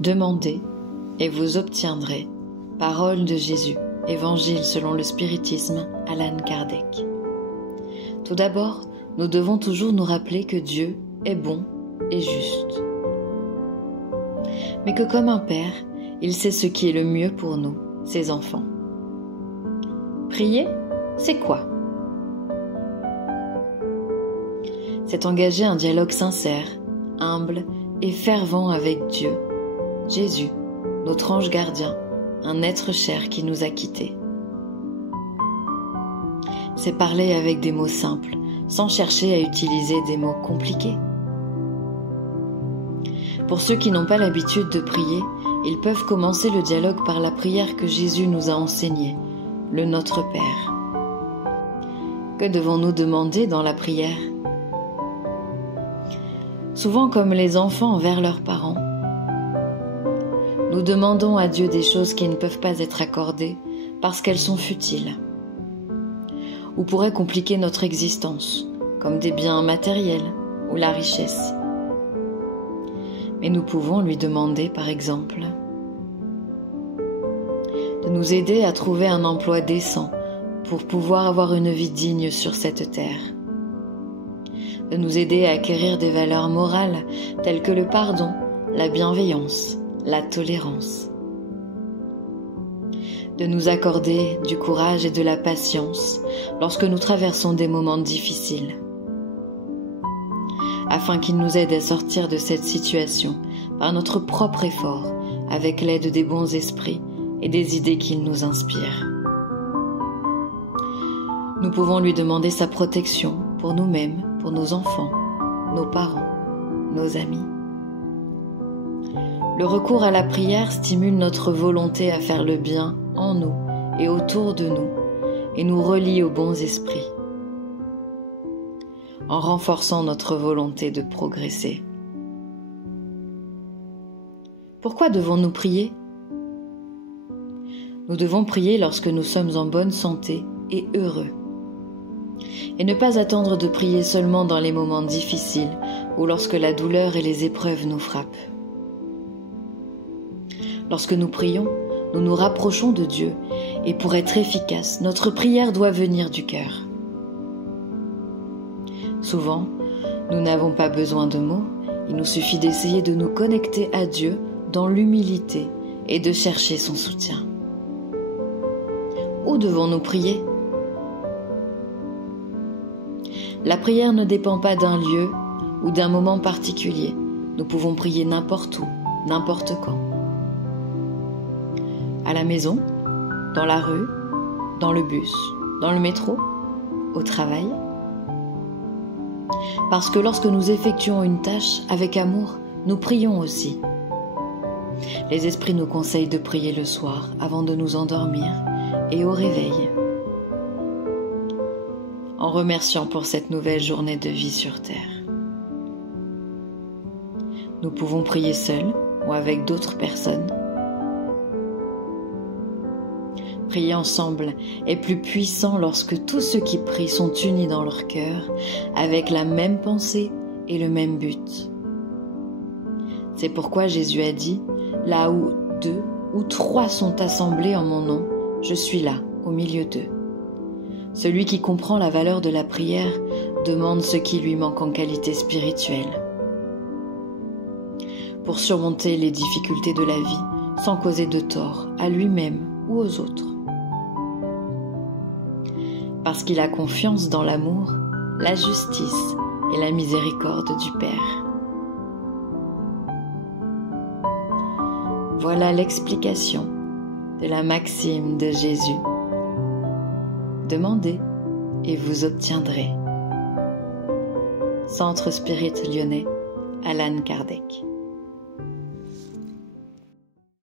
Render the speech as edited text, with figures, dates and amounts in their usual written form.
Demandez et vous obtiendrez. Parole de Jésus, Évangile selon le spiritisme, Allan Kardec. Tout d'abord, nous devons toujours nous rappeler que Dieu est bon et juste. Mais que comme un père, il sait ce qui est le mieux pour nous, ses enfants. Prier, c'est quoi? C'est engager un dialogue sincère, humble et fervent avec Dieu, Jésus, notre ange gardien, un être cher qui nous a quittés. C'est parler avec des mots simples, sans chercher à utiliser des mots compliqués. Pour ceux qui n'ont pas l'habitude de prier, ils peuvent commencer le dialogue par la prière que Jésus nous a enseignée, le Notre Père. Que devons-nous demander dans la prière? Souvent comme les enfants envers leurs parents, nous demandons à Dieu des choses qui ne peuvent pas être accordées parce qu'elles sont futiles ou pourraient compliquer notre existence, comme des biens matériels ou la richesse. Mais nous pouvons lui demander, par exemple, de nous aider à trouver un emploi décent pour pouvoir avoir une vie digne sur cette terre, de nous aider à acquérir des valeurs morales telles que le pardon, la bienveillance, la tolérance, de nous accorder du courage et de la patience lorsque nous traversons des moments difficiles, afin qu'il nous aide à sortir de cette situation par notre propre effort, avec l'aide des bons esprits et des idées qu'il nous inspire. Nous pouvons lui demander sa protection pour nous-mêmes, pour nos enfants, nos parents, nos amis. Le recours à la prière stimule notre volonté à faire le bien en nous et autour de nous et nous relie aux bons esprits, en renforçant notre volonté de progresser. Pourquoi devons-nous prier? Nous devons prier lorsque nous sommes en bonne santé et heureux. Et ne pas attendre de prier seulement dans les moments difficiles ou lorsque la douleur et les épreuves nous frappent. Lorsque nous prions, nous nous rapprochons de Dieu et pour être efficace, notre prière doit venir du cœur. Souvent, nous n'avons pas besoin de mots, il nous suffit d'essayer de nous connecter à Dieu dans l'humilité et de chercher son soutien. Où devons-nous prier? La prière ne dépend pas d'un lieu ou d'un moment particulier. Nous pouvons prier n'importe où, n'importe quand. À la maison, dans la rue, dans le bus, dans le métro, au travail. Parce que lorsque nous effectuons une tâche avec amour, nous prions aussi. Les esprits nous conseillent de prier le soir avant de nous endormir et au réveil, en remerciant pour cette nouvelle journée de vie sur terre. Nous pouvons prier seuls ou avec d'autres personnes. Prier ensemble est plus puissant lorsque tous ceux qui prient sont unis dans leur cœur avec la même pensée et le même but. C'est pourquoi Jésus a dit « Là où 2 ou 3 sont assemblés en mon nom, je suis là, au milieu d'eux. » Celui qui comprend la valeur de la prière demande ce qui lui manque en qualité spirituelle. Pour surmonter les difficultés de la vie sans causer de tort à lui-même ou aux autres. Parce qu'il a confiance dans l'amour, la justice et la miséricorde du Père. Voilà l'explication de la maxime de Jésus. Demandez et vous obtiendrez. Centre Spirit Lyonnais, Allan Kardec.